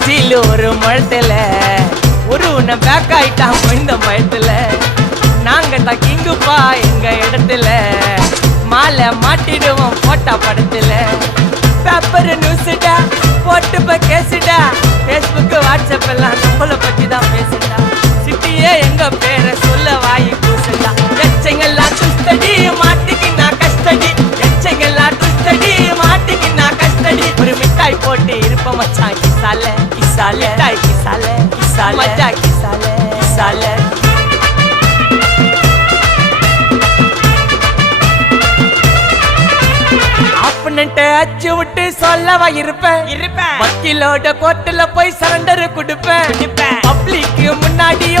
steel ஒரு மழத்துல ஒரு உன்னை பேக் ஆயிட்டான் இந்த பயத்துல நாங்க தான் கிங்குப்பா எங்க இடத்துல மாலை மாட்டிடுவோம் போட்டா படத்துல பேப்பர் நியூஸ்டா போட்டு கேசுடா பேஸ்புக் வாட்ஸ்அப் எல்லாம் நம்மளை பத்தி தான் பேசுடா சிட்டியே எங்க பேரை சொல்ல வாயி கூசுடா எச்சங்கெல்லாம் துஸ்தடி மாட்டிக்கினா கஸ்டடி எச்சங்கெல்லாம் துஸ்தடி மாட்டிக்கினா கஸ்டடி ஒரு மிட்டாய் போட்டு இருப்ப மச்சான் கிசால கிசால மிட்டாய் கிசால கிசால மச்சா கிசால கிசால அச்சு விட்டு சொல்லவா இருப்பேன் வக்கீலோட கோர்ட்டுல போய் சரண்டர் கொடுப்பேன் பப்ளிக்கு முன்னாடியும்